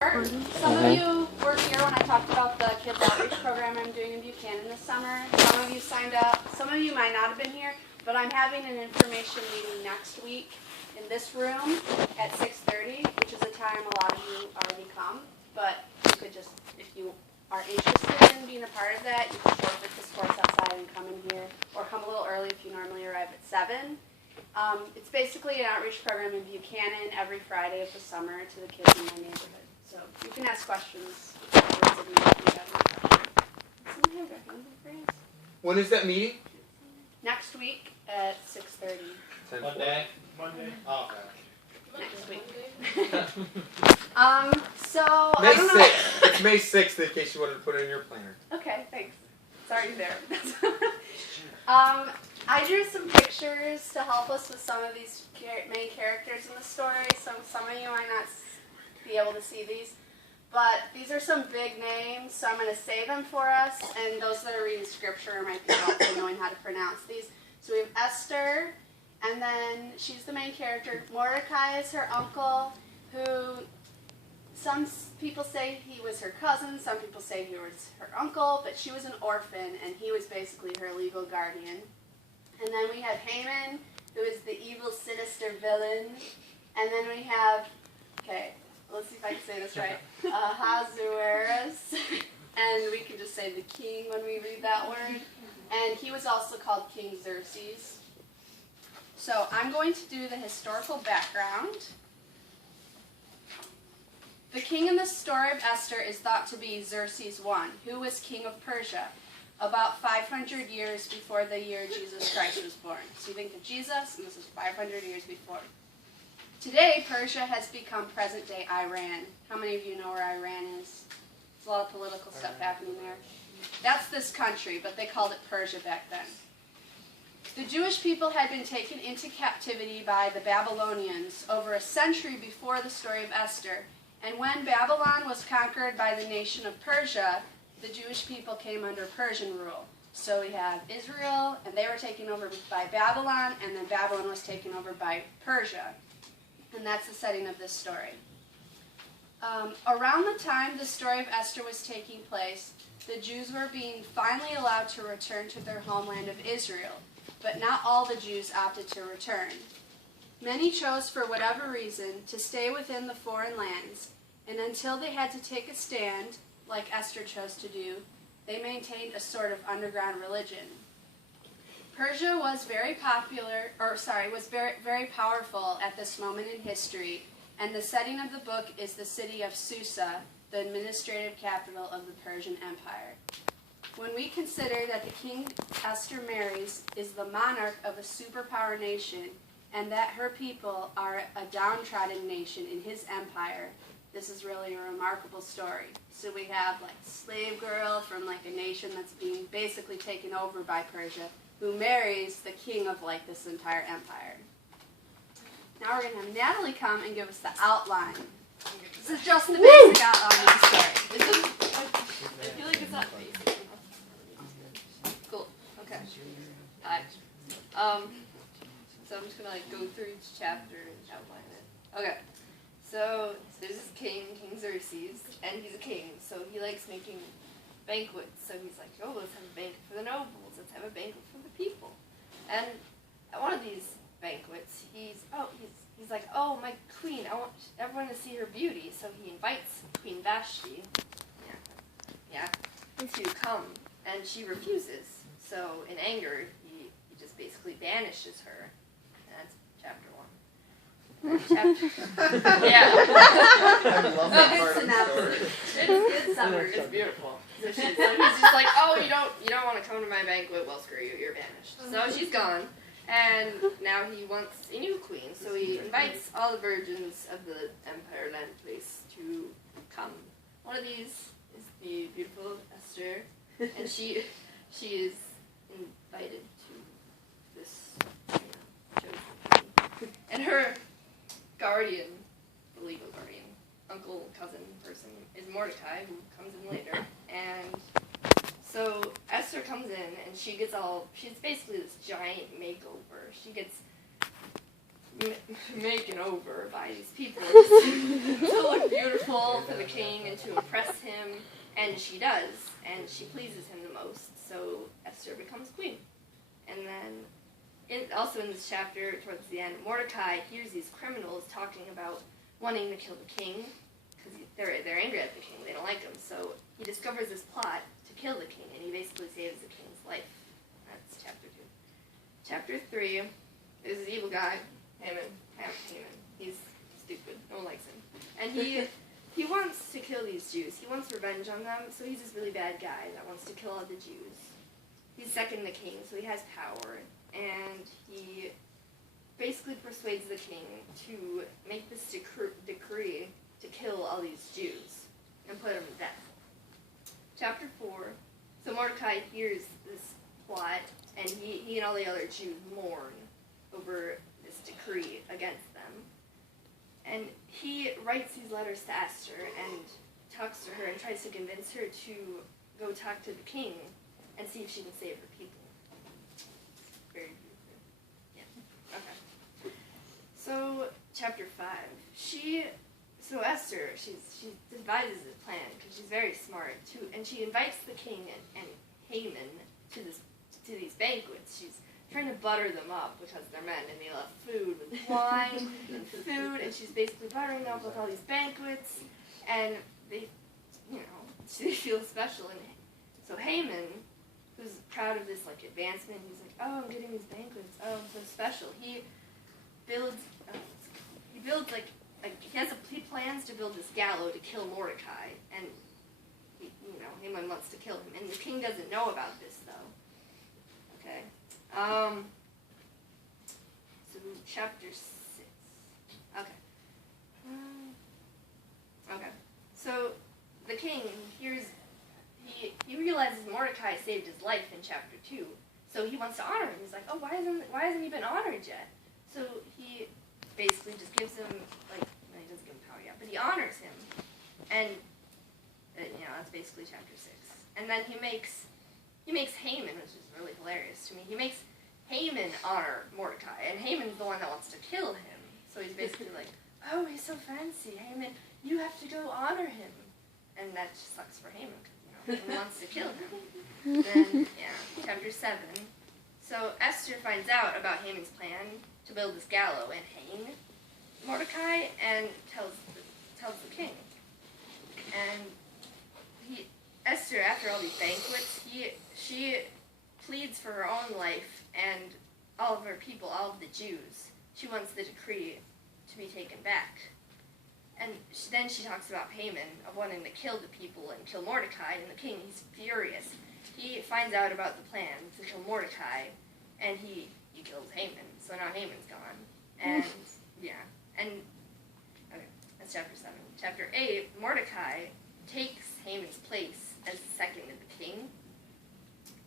Some of you were here when I talked about the kids outreach program I'm doing in Buchanan this summer. Some of you signed up. Some of you might not have been here, but I'm having an information meeting next week in this room at 6:30, which is a time a lot of you already come. But you could just, if you are interested in being a part of that, you can forfeit the sports outside and come in here, or come a little early if you normally arrive at 7. It's basically an outreach program in Buchanan every Friday of the summer to the kids in my neighborhood. So you can ask questions. When is that meeting? Next week at 6:30. Monday. Oh, okay. Next week. So May I don't know. 6th. It's May 6th in case you wanted to put it in your planner. Okay, thanks. It's already there. I drew some pictures to help us with some of these main characters in the story. Some of you might not be able to see these, but these are some big names, so I'm going to say them for us, and those that are reading scripture might be helpful knowing how to pronounce these. So we have Esther, and then she's the main character. Mordecai is her uncle, who some people say he was her cousin, some people say he was her uncle, but she was an orphan, and he was basically her legal guardian. And then we have Haman, who is the evil, sinister villain, and then we have, okay, let's see if I can say this right, Ahasuerus, and we can just say the king when we read that word, and he was also called King Xerxes. So I'm going to do the historical background. The king in the story of Esther is thought to be Xerxes I, who was king of Persia, about 500 years before the year Jesus Christ was born. So you think of Jesus, and this is 500 years before. Today, Persia has become present-day Iran. How many of you know where Iran is? There's a lot of political stuff happening there. That's this country, but they called it Persia back then. The Jewish people had been taken into captivity by the Babylonians over a century before the story of Esther. And when Babylon was conquered by the nation of Persia, the Jewish people came under Persian rule. So we have Israel, and they were taken over by Babylon, and then Babylon was taken over by Persia. And that's the setting of this story. Around the time the story of Esther was taking place, the Jews were being finally allowed to return to their homeland of Israel, but not all the Jews opted to return. Many chose, for whatever reason, to stay within the foreign lands, and until they had to take a stand, like Esther chose to do, they maintained a sort of underground religion. Persia was very powerful at this moment in history, and the setting of the book is the city of Susa, the administrative capital of the Persian Empire. When we consider that the king Esther marries is the monarch of a superpower nation, and that her people are a downtrodden nation in his empire, this is really a remarkable story. So we have like a slave girl from like a nation that's being basically taken over by Persia, who marries the king of like this entire empire. Now we're going to have Natalie come and give us the outline. This is just the basic outline of the story. I feel like it's not basic. Cool. Okay. Hi. So I'm just gonna like go through each chapter and outline it. Okay. So there's this king, King Xerxes, and he's a king, so he likes making banquets. So he's like, oh, let's have a banquet for the nobles. Let's have a banquet for the people. And at one of these banquets, he's like, oh, my queen, I want everyone to see her beauty. So he invites Queen Vashti, to come, and she refuses. So in anger, he just basically banishes her. And that's chapter 1. Yeah. I love that part of the story. It's summer. It's beautiful. So he's just like, oh, you don't want to come to my banquet? Well, screw you. You're banished. So she's gone, and now he wants a new queen. So he invites all the virgins of the empire land place to come. One of these is the beautiful Esther, and she is invited to this chosen queen. And her guardian, the legal guardian, uncle, cousin person, is Mordecai, who comes in later. And so Esther comes in, and she's basically this giant makeover. She gets making over by these people to look beautiful for the king and to impress him, and she does, and she pleases him the most, so Esther becomes queen. And then, also in this chapter, towards the end, Mordecai hears these criminals talking about wanting to kill the king, because they're angry at the king, they don't like him, so he discovers this plot to kill the king, and he basically saves the king's life. That's chapter 2. Chapter 3 is this evil guy, Haman. He's stupid. No one likes him. And he wants to kill these Jews. He wants revenge on them, so he's this really bad guy that wants to kill all the Jews. He's second to king, so he has power, and he basically persuades the king to make this decree to kill all these Jews and put them to death. Chapter 4. So Mordecai hears this plot, and he and all the other Jews mourn over this decree against them. And he writes these letters to Esther and talks to her and tries to convince her to go talk to the king and see if she can save her people. Very beautiful. Yeah. Okay. So, chapter 5. Esther, she devises a plan because she's very smart too, and she invites the king and Haman to these banquets. She's trying to butter them up because they're men and they love food with wine and food, and she's basically buttering them up with all these banquets, and they feel special. And so Haman, who's proud of this advancement, he's like, oh, I'm getting these banquets. Oh, I'm so special. He plans to build this gallows to kill Mordecai, and Haman wants to kill him, and the king doesn't know about this though. Okay. So chapter 6. Okay. Okay. So the king hears. He realizes Mordecai saved his life in chapter 2, so he wants to honor him. He's like, oh, why hasn't he been honored yet? So he basically just gives him he doesn't give him power yet, but he honors him, and that's basically chapter 6. And then he makes Haman, which is really hilarious to me. He makes Haman honor Mordecai, and Haman's the one that wants to kill him. So he's basically like, oh, he's so fancy, Haman, you have to go honor him, and that just sucks for Haman. Haman wants to kill him. Then, chapter 7. So Esther finds out about Haman's plan to build this gallows and hang Mordecai, and tells the king. And Esther, after all these banquets, she pleads for her own life and all of her people, all of the Jews. She wants the decree to be taken back. And then she talks about Haman, of wanting to kill the people and kill Mordecai, and the king, he's furious. He finds out about the plan to kill Mordecai, and he kills Haman. So now Haman's gone. And, okay, that's chapter 7. Chapter 8, Mordecai takes Haman's place as the second of the king,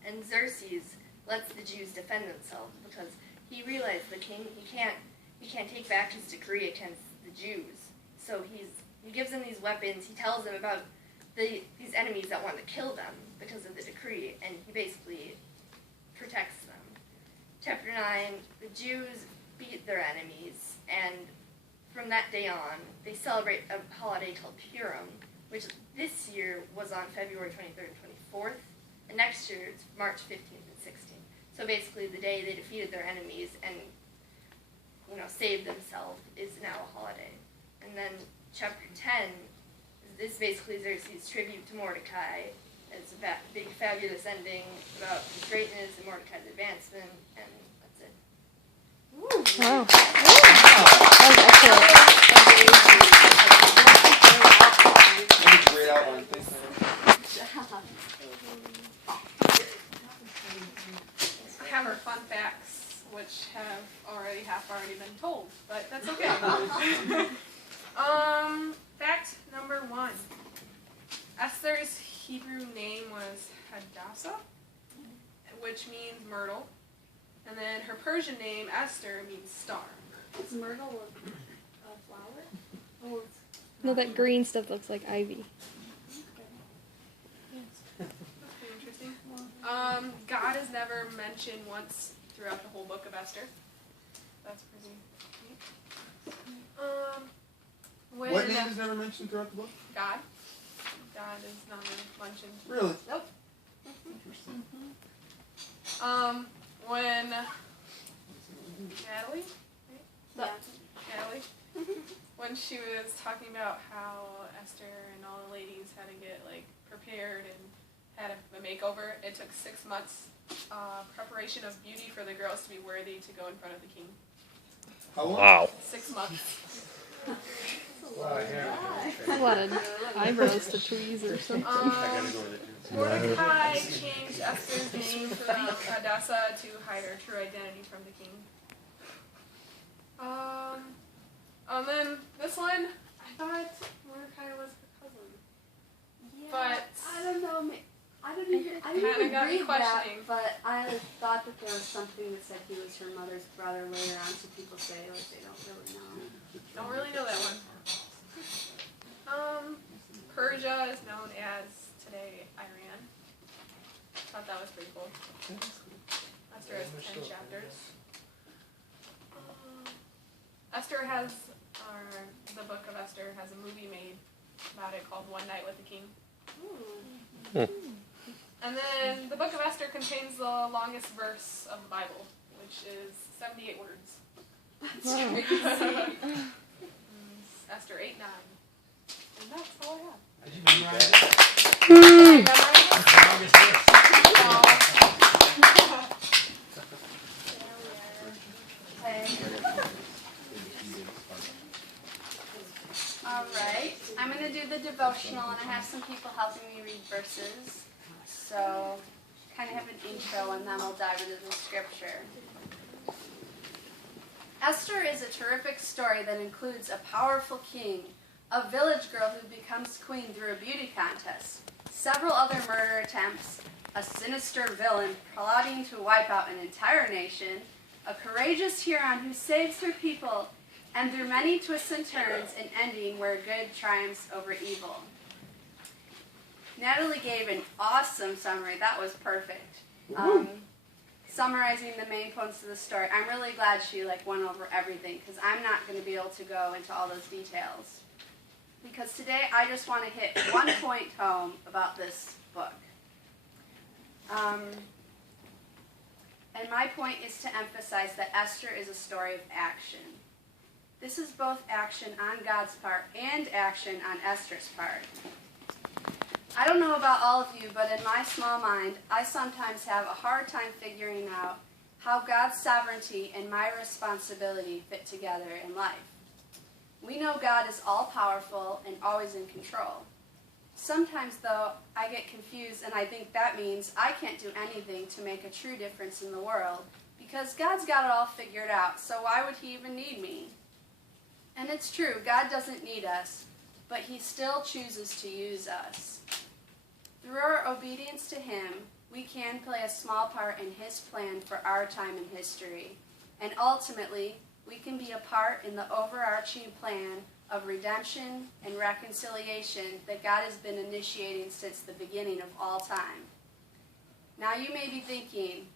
and Xerxes lets the Jews defend themselves because he realized the king, he can't take back his decree against the Jews. So he gives them these weapons. He tells them about these enemies that want to kill them because of the decree, and he basically protects them. Chapter 9, the Jews beat their enemies, and from that day on, they celebrate a holiday called Purim, which this year was on February 23rd and 24th, and next year it's March 15th and 16th. So basically the day they defeated their enemies and saved themselves is now a holiday. And then chapter 10 is basically Xerxes' tribute to Mordecai. It's a big, fabulous ending about his greatness and Mordecai's advancement, and that's it. Woo. Wow. That was Great outline. Thanks, I have our fun facts, which have half already been told, but that's okay. Fact number 1. Esther's Hebrew name was Hadassah, which means myrtle, and then her Persian name, Esther, means star. Is myrtle a flower? Oh, No, that green stuff looks like ivy. That's pretty interesting. God is never mentioned once throughout the whole book of Esther. That's pretty neat. When What name is never mentioned throughout the book? God. God is not mentioned. Really? Nope. Interesting. When Natalie? Yeah. Natalie? When she was talking about how Esther and all the ladies had to get like prepared and had a makeover, it took 6 months preparation of beauty for the girls to be worthy to go in front of the king. How long? Wow. 6 months. A lot of eyebrows to tweeze or something. Mordecai changed Esther's name from Hadassah to hide her true identity from the king. And then this one, I thought Mordecai was her cousin. Yeah, But I don't know. I didn't even kinda got me read that, questioning. but I thought that there was something that said he was her mother's brother later on. So people say like they don't really know. Don't really know that one. Persia is known as today Iran. Thought that was pretty cool. Esther has 10 chapters. Esther has, or the book of Esther has a movie made about it called One Night with the King. And then the book of Esther contains the longest verse of the Bible, which is 78 words. Wow. Esther 8:9. And that's all I have. Did you memorize it? Alright, I'm going to do the devotional and I have some people helping me read verses. So, kind of have an intro and then we'll dive into the scripture. Esther is a terrific story that includes a powerful king, a village girl who becomes queen through a beauty contest, several other murder attempts, a sinister villain plotting to wipe out an entire nation, a courageous Huron who saves her people, and through many twists and turns, an ending where good triumphs over evil. Natalie gave an awesome summary. That was perfect. Summarizing the main points of the story. I'm really glad she went over everything because I'm not going to be able to go into all those details. Because today I just want to hit one point home about this book. And my point is to emphasize that Esther is a story of action. This is both action on God's part and action on Esther's part. I don't know about all of you, but in my small mind, I sometimes have a hard time figuring out how God's sovereignty and my responsibility fit together in life. We know God is all-powerful and always in control. Sometimes, though, I get confused and I think that means I can't do anything to make a true difference in the world because God's got it all figured out, so why would he even need me? And it's true, God doesn't need us, but he still chooses to use us. Through our obedience to him, we can play a small part in his plan for our time in history. And ultimately, we can be a part in the overarching plan of redemption and reconciliation that God has been initiating since the beginning of all time. Now you may be thinking,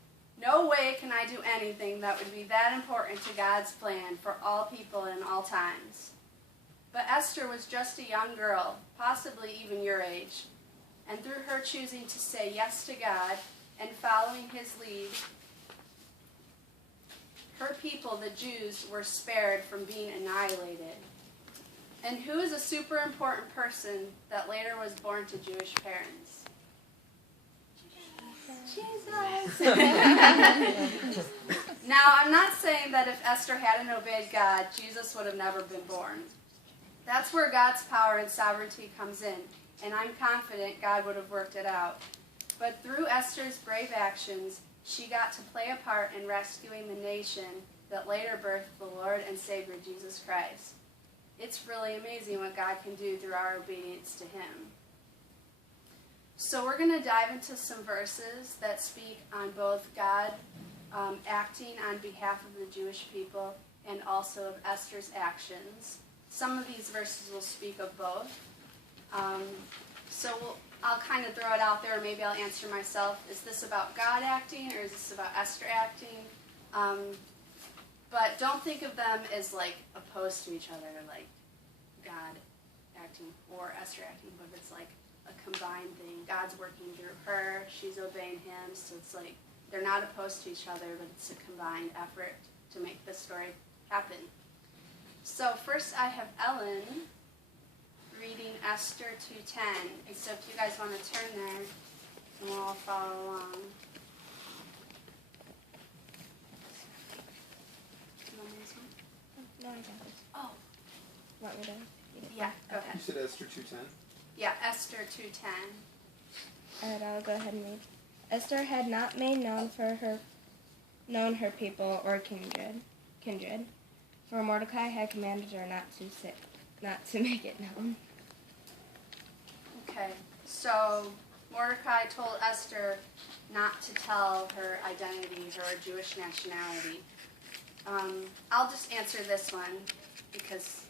no way can I do anything that would be that important to God's plan for all people in all times. But Esther was just a young girl, possibly even your age, and through her choosing to say yes to God and following his lead, her people, the Jews, were spared from being annihilated. And who is a super important person that later was born to Jewish parents? Jesus! Now, I'm not saying that if Esther hadn't obeyed God, Jesus would have never been born. That's where God's power and sovereignty comes in, and I'm confident God would have worked it out. But through Esther's brave actions, she got to play a part in rescuing the nation that later birthed the Lord and Savior Jesus Christ. It's really amazing what God can do through our obedience to him. So we're going to dive into some verses that speak on both God acting on behalf of the Jewish people and also of Esther's actions. Some of these verses will speak of both. I'll kind of throw it out there. Maybe I'll answer myself. Is this about God acting or is this about Esther acting? But don't think of them as like opposed to each other, like God acting or Esther acting, but it's like a combined thing. God's working through her, she's obeying him, so it's like they're not opposed to each other, but it's a combined effort to make this story happen. So first I have Ellen reading Esther 2:10. And so if you guys want to turn there, and we'll all follow along. You want me this one? No, I got this. Oh, Want me to? yeah, go You ahead. said Esther 2:10. Yeah, Esther 2:10. Alright, I'll go ahead and read. Esther had not made known her people or kindred, for Mordecai had commanded her not to make it known. Okay, so Mordecai told Esther not to tell her identity, her Jewish nationality. I'll just answer this one because,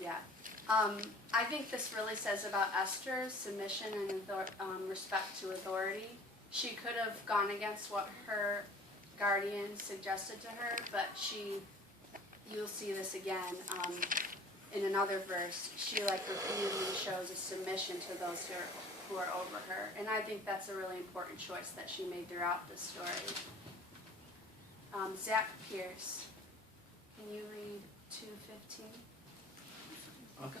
yeah. I think this really says about Esther's submission and respect to authority. She could have gone against what her guardian suggested to her, but you'll see this again in another verse. She repeatedly shows a submission to those who are over her, and I think that's a really important choice that she made throughout this story. Zach Pierce, can you read 2:15? Okay.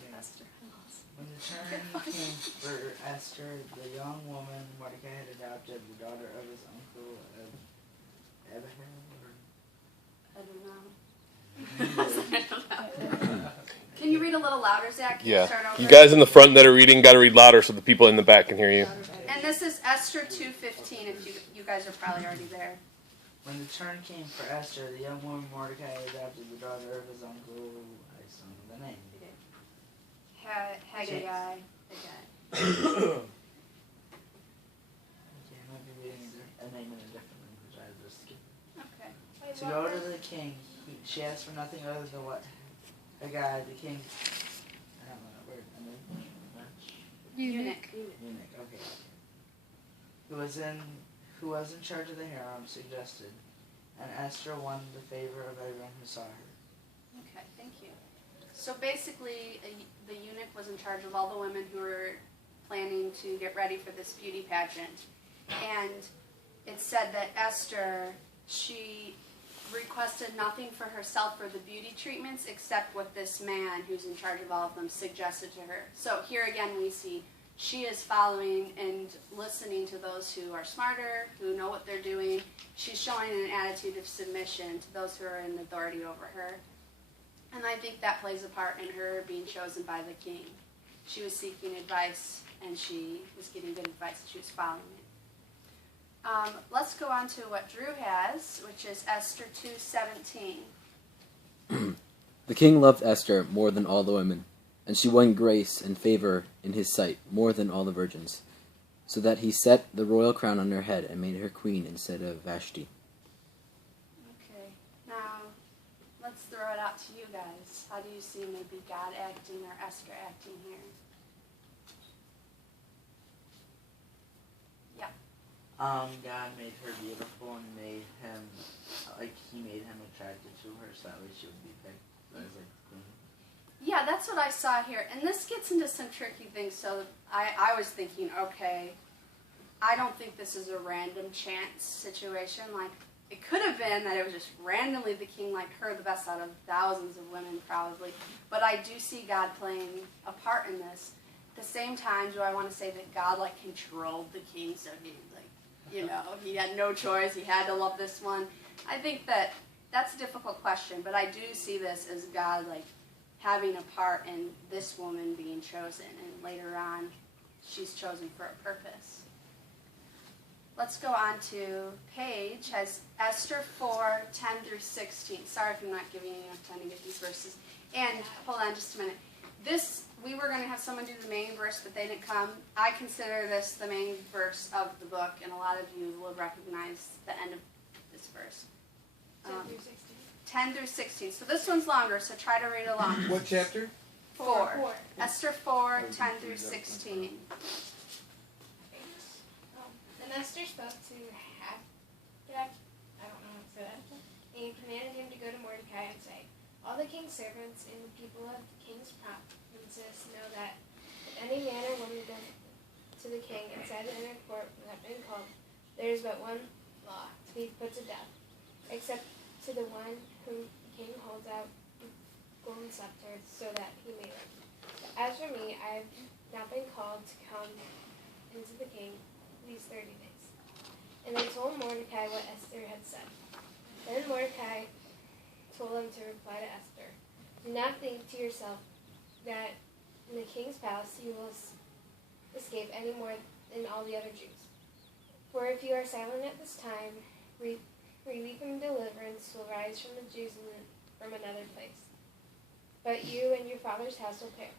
When the turn came for Esther, the young woman Mordecai had adopted, the daughter of his uncle I don't know. Can you read a little louder, Zach? Can you start over? You guys in the front that are reading got to read louder so the people in the back can hear you. And this is Esther 2:15. If you guys are probably already there. When the turn came for Esther, the young woman Mordecai adopted the daughter of his uncle. I don't know the name. Haggai. Okay, I might be reading a name in a different language. I just skipped. Okay. To go to the king, she asked for nothing other than what Haggai, the king. I don't know that word. Eunuch. Eunuch. Okay. Who was in charge of the harem suggested, and Esther won the favor of everyone who saw her. Okay, thank you. So basically, the eunuch was in charge of all the women who were planning to get ready for this beauty pageant. And it said that Esther, she requested nothing for herself for the beauty treatments except what this man who's in charge of all of them suggested to her. So here again we see she is following and listening to those who are smarter, who know what they're doing. She's showing an attitude of submission to those who are in authority over her. And I think that plays a part in her being chosen by the king. She was seeking advice, and she was getting good advice, and she was following it. Let's go on to what Drew has, which is Esther 2:17. The king loved Esther more than all the women, and she won grace and favor in his sight more than all the virgins, so that he set the royal crown on her head and made her queen instead of Vashti. Okay, now let's throw it out to you guys. How do you see maybe God acting or Esther acting here? Yeah. God made her beautiful and made him, he made him attracted to her, so that way she would be picked as queen. Yeah, that's what I saw here. And this gets into some tricky things. So I was thinking, okay, I don't think this is a random chance situation. Like, it could have been that it was just randomly the king liked her the best out of thousands of women probably. But I do see God playing a part in this. At the same time, do I want to say that God, controlled the king so he had no choice. He had to love this one. I think that's a difficult question. But I do see this as God, having a part in this woman being chosen, and later on she's chosen for a purpose. Let's go on to Paige has Esther 4:10-16. Sorry if I'm not giving you enough time to get these verses. And hold on just a minute. We were going to have someone do the main verse, but they didn't come. I consider this the main verse of the book, and a lot of you will recognize the end of this verse. 10-16. So this one's longer, so try to read along. What chapter? 4. Esther 4:10-16. Then Esther spoke to Haggai, I don't know how to say that, a and commanded him to go to Mordecai and say, "All the king's servants and the people of the king's provinces know that if any man or woman goes to the king and said in a court without being called, there is but one law, to be put to death, except to the one whom the king holds out the golden scepter so that he may live. But as for me, I have not been called to come into the king these 30 days." And they told Mordecai what Esther had said. Then Mordecai told them to reply to Esther, "Do not think to yourself that in the king's palace you will escape any more than all the other Jews. For if you are silent at this time, relief and deliverance will rise from the Jews from another place. But you and your father's house will perish.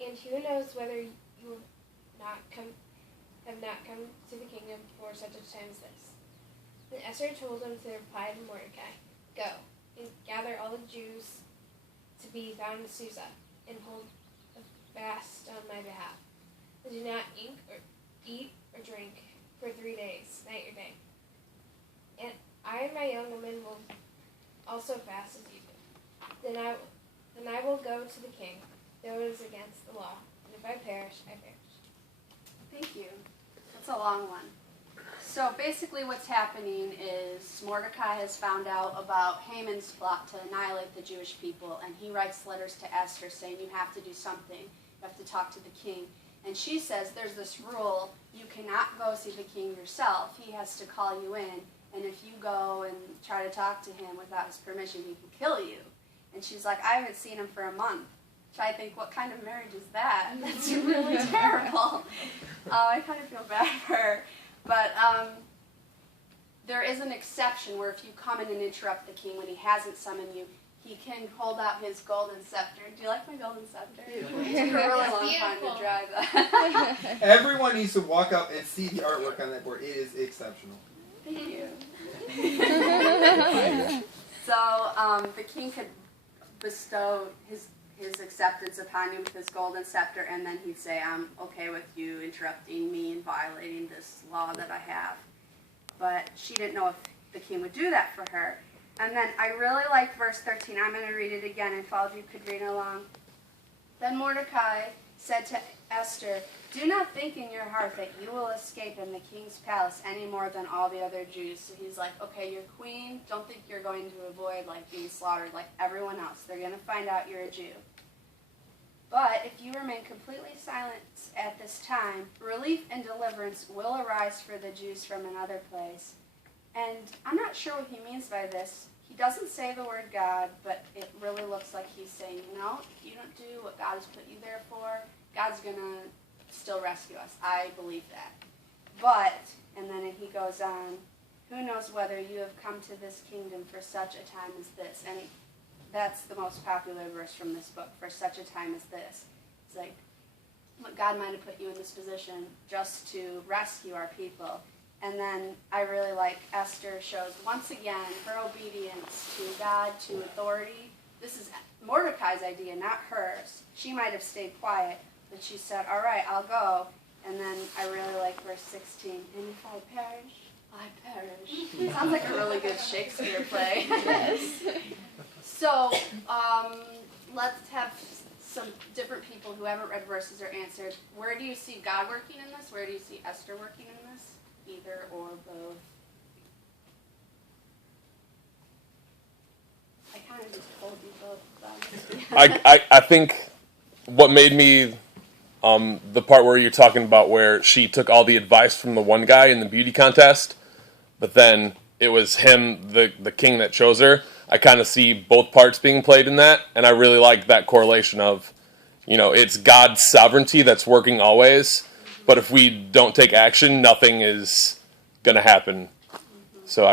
And who knows whether you have not come to the kingdom for such a time as this." And Esther told them to reply to Mordecai, "Go, and gather all the Jews to be found in Susa, and hold a fast on my behalf. And do not eat or drink for 3 days, night or day. And I and my young women will also fast as you do. Then I will go to the king, though it is against the law. And if I perish, I perish." Thank you. That's a long one. So basically what's happening is Mordecai has found out about Haman's plot to annihilate the Jewish people, and he writes letters to Esther saying, "You have to do something. You have to talk to the king." And she says there's this rule, you cannot go see the king yourself. He has to call you in, and if you go and try to talk to him without his permission, he can kill you. And she's like, "I haven't seen him for a month." So I think, what kind of marriage is that? That's really terrible. I kind of feel bad for her. But there is an exception where if you come in and interrupt the king when he hasn't summoned you, he can hold out his golden scepter. Do you like my golden scepter? It took a really long time to drag that. Everyone needs to walk up and see the artwork on that board. It is exceptional. Thank you. So the king could bestow his acceptance upon you with his golden scepter, and then he'd say, "I'm okay with you interrupting me and violating this law that I have." But she didn't know if the king would do that for her. And then I really like verse 13. I'm going to read it again, if all of you could read along. Then Mordecai said to Esther, "Do not think in your heart that you will escape in the king's palace any more than all the other Jews." So he's like, okay, you're queen. Don't think you're going to avoid being slaughtered like everyone else. They're going to find out you're a Jew. "But if you remain completely silent at this time, relief and deliverance will arise for the Jews from another place." And I'm not sure what he means by this. He doesn't say the word God, but it really looks like he's saying, if you don't do what God has put you there for, God's going to still rescue us. I believe that. But, and then he goes on, "Who knows whether you have come to this kingdom for such a time as this?" And that's the most popular verse from this book, "for such a time as this." It's like, God might have put you in this position just to rescue our people. And then I really like Esther shows, once again, her obedience to God, to authority. This is Mordecai's idea, not hers. She might have stayed quiet, but she said, "All right, I'll go." And then I really like verse 16, "And if I perish, I perish." Sounds like a really good Shakespeare play. So let's have some different people who haven't read verses or answered. Where do you see God working in this? Where do you see Esther working in this? Either or both. I kind of just told you both. I think what made me the part where you're talking about where she took all the advice from the one guy in the beauty contest, but then it was him, the king, that chose her. I kind of see both parts being played in that, and I really like that correlation of, it's God's sovereignty that's working always, but if we don't take action, nothing is going to happen. So I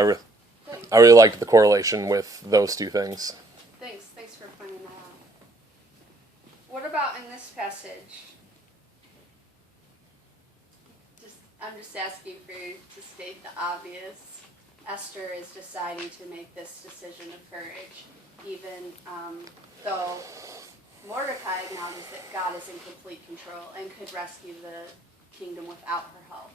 really liked the correlation with those two things. Thanks for pointing that out. What about in this passage? I'm just asking for you to state the obvious. Esther is deciding to make this decision of courage, even though Mordecai acknowledges that God is in complete control and could rescue the kingdom without her help.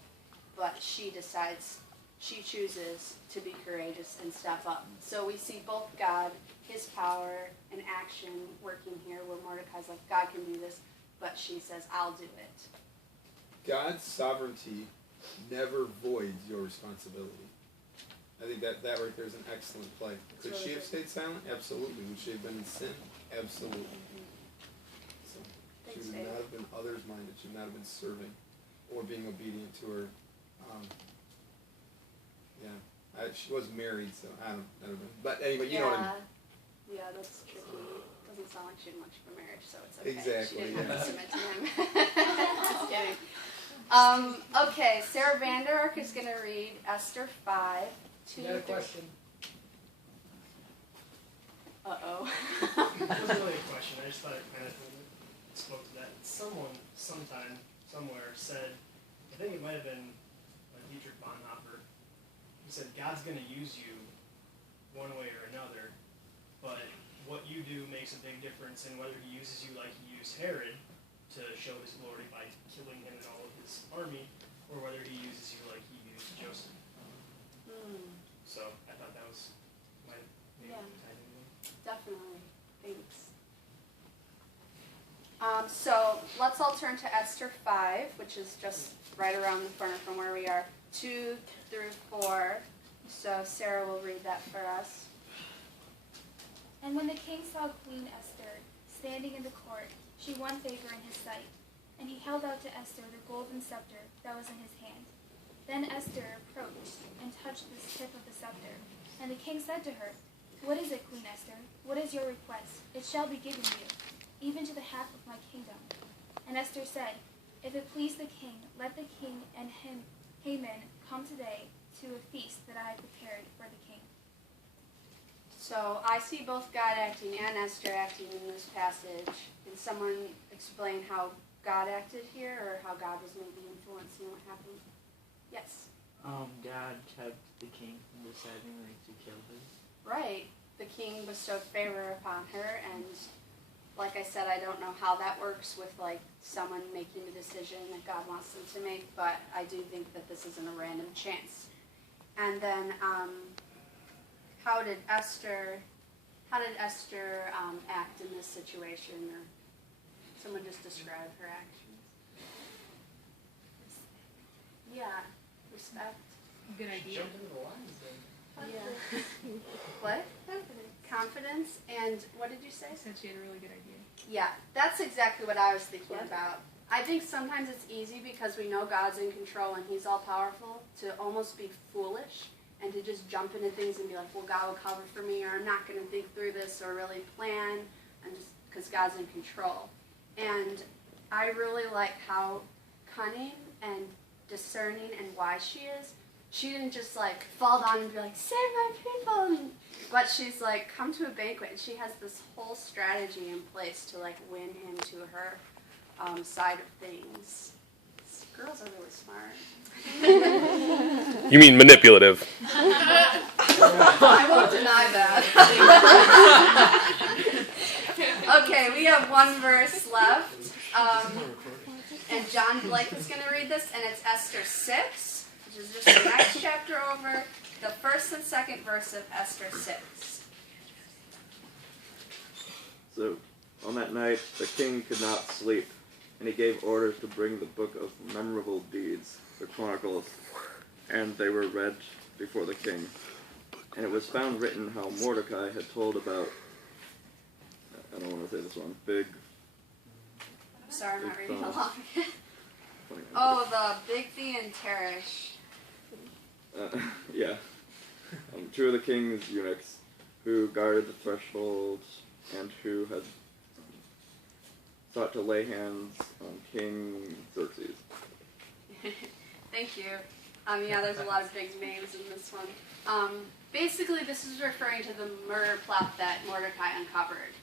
But she decides she chooses to be courageous and step up. So we see both God, his power, and action working here where Mordecai's like, God can do this, but she says, I'll do it. God's sovereignty never voids your responsibility. I think that right there is an excellent play. Could really she have good. stayed silent? Absolutely. Would she have been in sin? Absolutely. So she Thanks, would Dave. not have been others-minded. She would not have been serving or being obedient to her. She was married, so I don't know. But anyway, you know what I mean. Yeah, that's tricky. Doesn't sound like she had much of a marriage, so it's okay. Exactly, She didn't have yeah. to submit to him. Just kidding. Okay, Sarah Vanderark is going to read Esther 5. I got a question. Uh-oh. It wasn't really a question. I just thought it kind of spoke to that. Someone, sometime, somewhere said, I think it might have been Dietrich Bonhoeffer, he said, God's going to use you one way or another, but what you do makes a big difference in whether he uses you like he used Herod to show his glory by killing him and all of his army, or whether he uses you like he used Joseph. So I thought that was maybe tied in. Definitely. Thanks. So let's all turn to Esther 5, which is just right around the corner from where we are, 2 through 4. So Sarah will read that for us. And when the king saw Queen Esther standing in the court, she won favor in his sight. And he held out to Esther the golden scepter that was in his hand. Then Esther approached and touched the tip of the scepter. And the king said to her, What is it, Queen Esther? What is your request? It shall be given you, even to the half of my kingdom. And Esther said, If it please the king, let the king and Haman come today to a feast that I have prepared for the king. So I see both God acting and Esther acting in this passage. Can someone explain how God acted here, or how God was maybe influencing what happened? Yes. God kept the king from deciding to kill her. Right. The king bestowed favor upon her, and like I said, I don't know how that works with like someone making a decision that God wants them to make, but I do think that this isn't a random chance. And then, how did Esther act in this situation, or someone just describe her actions? Yeah, respect. Good idea. Jump into the lines then. Yeah. What? Confidence. And what did you say? I said she had a really good idea. Yeah, that's exactly what I was thinking about. I think sometimes it's easy because we know God's in control and he's all powerful to almost be foolish and to just jump into things and be like, well, God will cover for me, or I'm not going to think through this or really plan, and just because God's in control. And I really like how cunning and discerning and wise she is. She didn't just like fall down and be like, save my people, but she's like, come to a banquet, and she has this whole strategy in place to like win him to her side of things. This girls are really smart. You mean manipulative? I won't deny that. Okay, we have one verse left, and John Blake is going to read this, and it's Esther 6. Which is just the next chapter over, the first and second verse of Esther 6. So, on that night, the king could not sleep, and he gave orders to bring the book of memorable deeds, the Chronicles, and they were read before the king. And it was found written how Mordecai had told about, I don't want to say this one, I'm sorry, I'm not reading phone. along. Oh, the Bigby and Teresh. Yeah. Two of the king's eunuchs who guarded the threshold and who had sought to lay hands on King Xerxes. Thank you. Yeah, there's a lot of big names in this one. Basically, this is referring to the murder plot that Mordecai uncovered.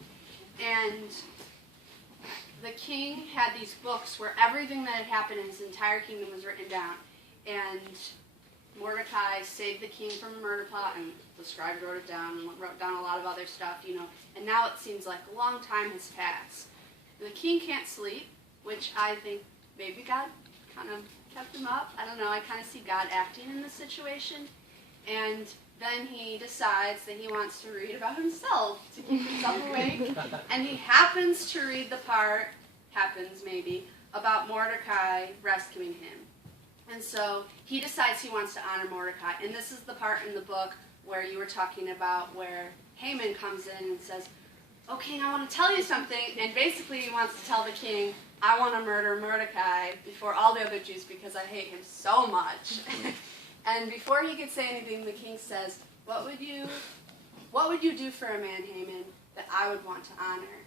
And the king had these books where everything that had happened in his entire kingdom was written down. And Mordecai saved the king from a murder plot, and the scribe wrote it down and wrote down a lot of other stuff, you know. And now it seems like a long time has passed. The king can't sleep, which I think maybe God kind of kept him up. I don't know, I kind of see God acting in this situation. And then he decides that he wants to read about himself to keep himself awake. And he happens to read the part, about Mordecai rescuing him. And so he decides he wants to honor Mordecai. And this is the part in the book where you were talking about where Haman comes in and says, "Oh, king, I want to tell you something." And basically he wants to tell the king, "I want to murder Mordecai before all the other Jews because I hate him so much." And before he could say anything, the king says, what would you do for a man, Haman, that I would want to honor?"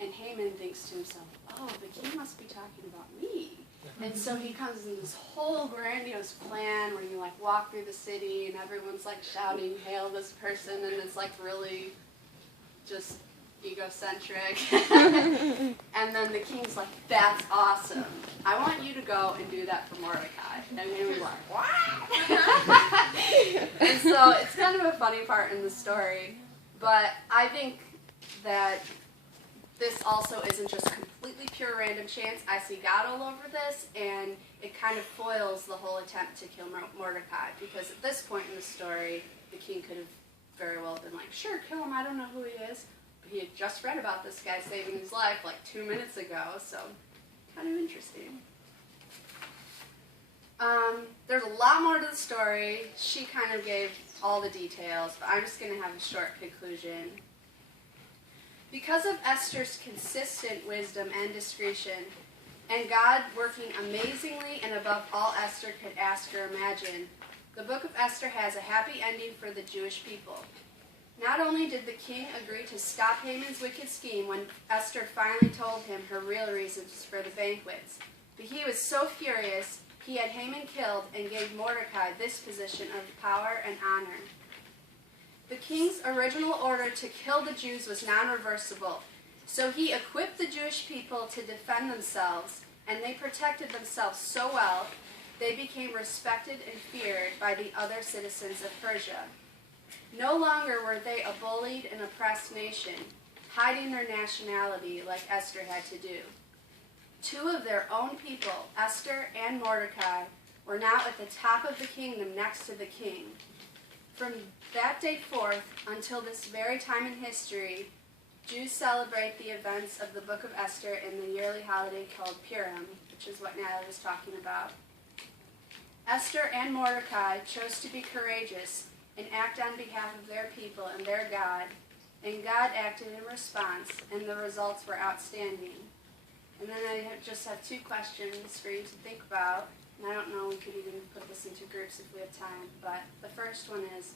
And Haman thinks to himself, "Oh, the king must be talking about me." And so he comes in this whole grandiose plan where you like walk through the city and everyone's like shouting, "Hail this person," and it's like really just egocentric. And then the king's like, "That's awesome. I want you to go and do that for Mordecai." And Haman's like, "What?" And so it's kind of a funny part in the story, but I think that this also isn't just completely pure random chance. I see God all over this, and it kind of foils the whole attempt to kill Mordecai, because at this point in the story, the king could have very well been like, "Sure, kill him, I don't know who he is." But he had just read about this guy saving his life like 2 minutes ago, so kind of interesting. There's a lot more to the story. She kind of gave all the details, but I'm just going to have a short conclusion. Because of Esther's consistent wisdom and discretion, and God working amazingly and above all Esther could ask or imagine, the book of Esther has a happy ending for the Jewish people. Not only did the king agree to stop Haman's wicked scheme when Esther finally told him her real reasons for the banquets, but he was so furious he had Haman killed and gave Mordecai this position of power and honor. The king's original order to kill the Jews was non-reversible, so he equipped the Jewish people to defend themselves, and they protected themselves so well, they became respected and feared by the other citizens of Persia. No longer were they a bullied and oppressed nation, hiding their nationality like Esther had to do. 2 of their own people, Esther and Mordecai, were now at the top of the kingdom next to the king. From that day forth until this very time in history, Jews celebrate the events of the book of Esther in the yearly holiday called Purim, which is what Natalie was talking about. Esther and Mordecai chose to be courageous and act on behalf of their people and their God, and God acted in response, and the results were outstanding. And then I just have 2 questions for you to think about. And I don't know, we could even put this into groups if we have time, but the first one is,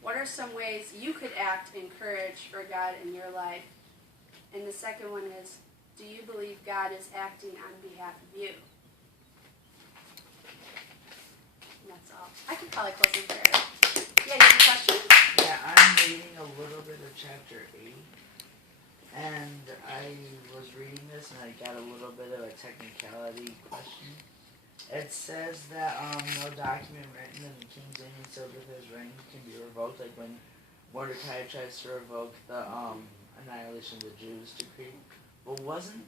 what are some ways you could act in courage for God in your life? And the second one is, do you believe God is acting on behalf of you? And that's all. I could probably close in prayer. Yeah, you have a question? Yeah, I'm reading a little bit of chapter 8. And I was reading this and I got a little bit of a technicality question. It says that no document written in the king's name and sealed with his ring can be revoked, like when Mordecai tries to revoke the annihilation of the Jews decree. But wasn't